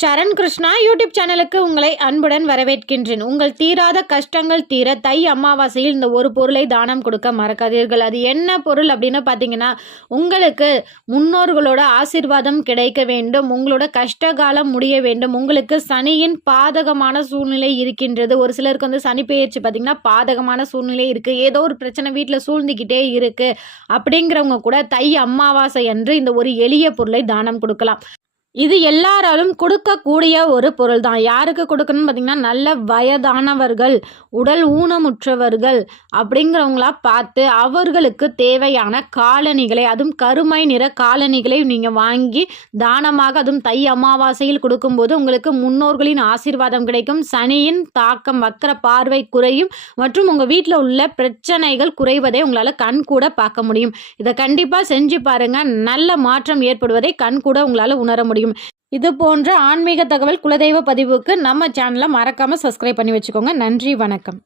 சரண் Krishna YouTube சேனலுக்கு உங்களை அன்புடன் வரவேற்கின்றேன். உங்கள் தீராத கஷ்டங்கள் தீர தை அமாவாசையில் இந்த ஒரு பொருளை தானம் கொடுக்க மறக்காதீர்கள். அது என்ன பொருள் அப்படின்னு பார்த்தீங்கன்னா, உங்களுக்கு முன்னோர்களோட ஆசீர்வாதம் கிடைக்க வேண்டும், உங்களோட கஷ்டகாலம் முடிய வேண்டும், உங்களுக்கு சனியின் பாதகமான சூழ்நிலை இருக்கின்றது. ஒரு சிலருக்கு வந்து சனி பெயர்ச்சி பார்த்தீங்கன்னா பாதகமான சூழ்நிலை இருக்குது, ஏதோ ஒரு பிரச்சனை வீட்டில் சூழ்ந்துக்கிட்டே இருக்குது அப்படிங்கிறவங்க கூட தை அமாவாசை அன்று இந்த ஒரு எளிய பொருளை தானம் கொடுக்கலாம். இது எல்லாராலும் கொடுக்கக்கூடிய ஒரு பொருள் தான். யாருக்கு கொடுக்கணும்னு பார்த்தீங்கன்னா, நல்ல வயதானவர்கள், உடல் ஊனமுற்றவர்கள் அப்படிங்கிறவங்களா பார்த்து அவர்களுக்கு தேவையான காலணிகளை, அதுவும் கருமை நிற காலணிகளை நீங்கள் வாங்கி தானமாக, அதுவும் தை அமாவாசையில் கொடுக்கும்போது உங்களுக்கு முன்னோர்களின் ஆசீர்வாதம் கிடைக்கும், சனியின் தாக்கம் வக்கர பார்வை குறையும் மற்றும் உங்கள் வீட்டில் உள்ள பிரச்சனைகள் குறைவதை உங்களால் கண் கூட பார்க்க முடியும். இதை கண்டிப்பாக செஞ்சு பாருங்கள், நல்ல மாற்றம் ஏற்படுவதை கண் கூட உங்களால் உணர முடியும். இது போன்ற ஆன்மீக தகவல், குலதெய்வ பதிவுக்கு நம்ம சேனலை மறக்காமல் சப்ஸ்கிரைப் பண்ணி வச்சுக்கோங்க. நன்றி, வணக்கம்.